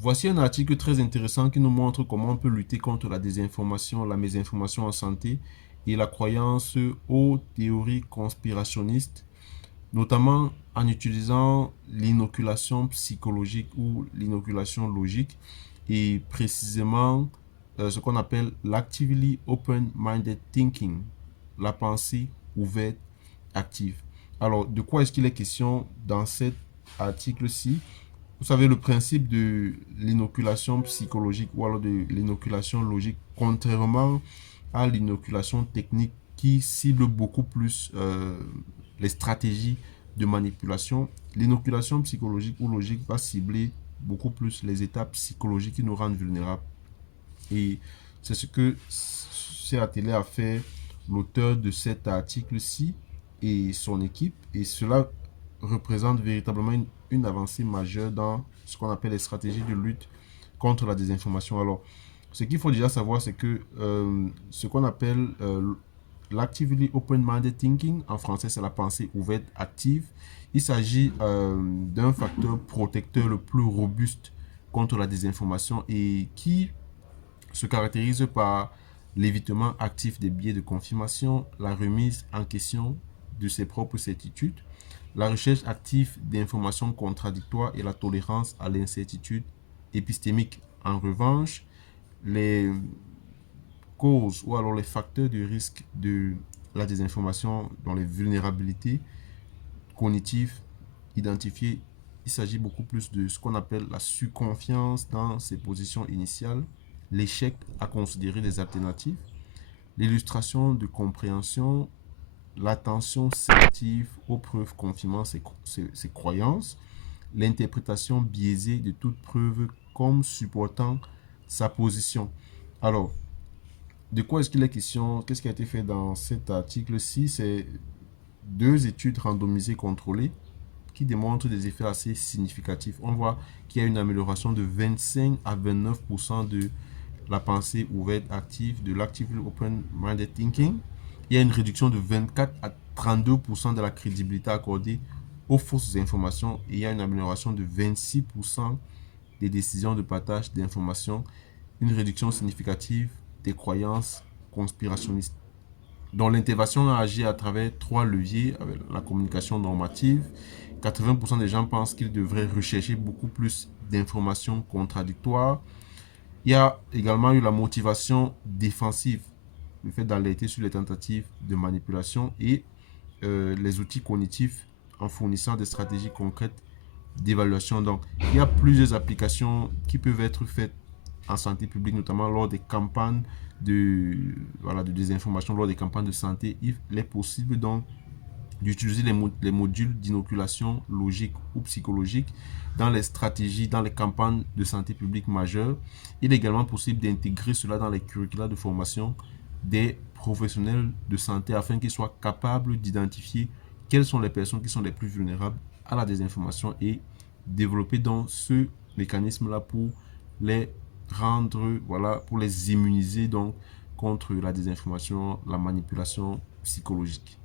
Voici un article très intéressant qui nous montre comment on peut lutter contre la désinformation, la mésinformation en santé et la croyance aux théories conspirationnistes, notamment en utilisant l'inoculation psychologique ou l'inoculation logique et précisément ce qu'on appelle l'actively open-minded thinking, la pensée ouverte active. Alors, de quoi est-ce qu'il est question dans cet article-ci? Vous savez, le principe de l'inoculation psychologique ou alors de l'inoculation logique, contrairement à l'inoculation technique qui cible beaucoup plus les stratégies de manipulation, l'inoculation psychologique ou logique va cibler beaucoup plus les étapes psychologiques qui nous rendent vulnérables. Et c'est ce que s'est attelé à faire l'auteur de cet article-ci et son équipe. Et cela représente véritablement une avancée majeure dans ce qu'on appelle les stratégies de lutte contre la désinformation. Alors, ce qu'il faut déjà savoir, c'est que ce qu'on appelle l'actively open-minded thinking, en français, c'est la pensée ouverte active. Il s'agit d'un facteur protecteur le plus robuste contre la désinformation et qui se caractérise par l'évitement actif des biais de confirmation, la remise en question de ses propres certitudes, la recherche active d'informations contradictoires et la tolérance à l'incertitude épistémique. En revanche, les causes ou alors les facteurs de risque de la désinformation dans les vulnérabilités cognitives identifiées, il s'agit beaucoup plus de ce qu'on appelle la surconfiance dans ses positions initiales, l'échec à considérer des alternatives, l'illustration de compréhension, l'attention sélective aux preuves confirmant ses croyances, l'interprétation biaisée de toute preuve comme supportant sa position. Alors, de quoi est-ce qu'il est question? Qu'est-ce qui a été fait dans cet article-ci? C'est deux études randomisées contrôlées qui démontrent des effets assez significatifs. On voit qu'il y a une amélioration de 25 à 29% de la pensée ouverte active, de l'actively open-minded thinking. Il y a une réduction de 24 à 32% de la crédibilité accordée aux fausses informations et il y a une amélioration de 26% des décisions de partage d'informations, une réduction significative des croyances conspirationnistes. Donc l'intervention a agi à travers trois leviers, avec la communication normative. 80% des gens pensent qu'ils devraient rechercher beaucoup plus d'informations contradictoires. Il y a également eu la motivation défensive, le fait d'alerter sur les tentatives de manipulation et les outils cognitifs en fournissant des stratégies concrètes d'évaluation. Donc, il y a plusieurs applications qui peuvent être faites en santé publique, notamment lors des campagnes de désinformation, lors des campagnes de santé. Il est possible donc d'utiliser les modules d'inoculation logique ou psychologique dans les stratégies, dans les campagnes de santé publique majeures. Il est également possible d'intégrer cela dans les curricula de formation des professionnels de santé afin qu'ils soient capables d'identifier quelles sont les personnes qui sont les plus vulnérables à la désinformation et développer donc ce mécanisme-là pour les rendre, voilà, pour les immuniser donc contre la désinformation, la manipulation psychologique.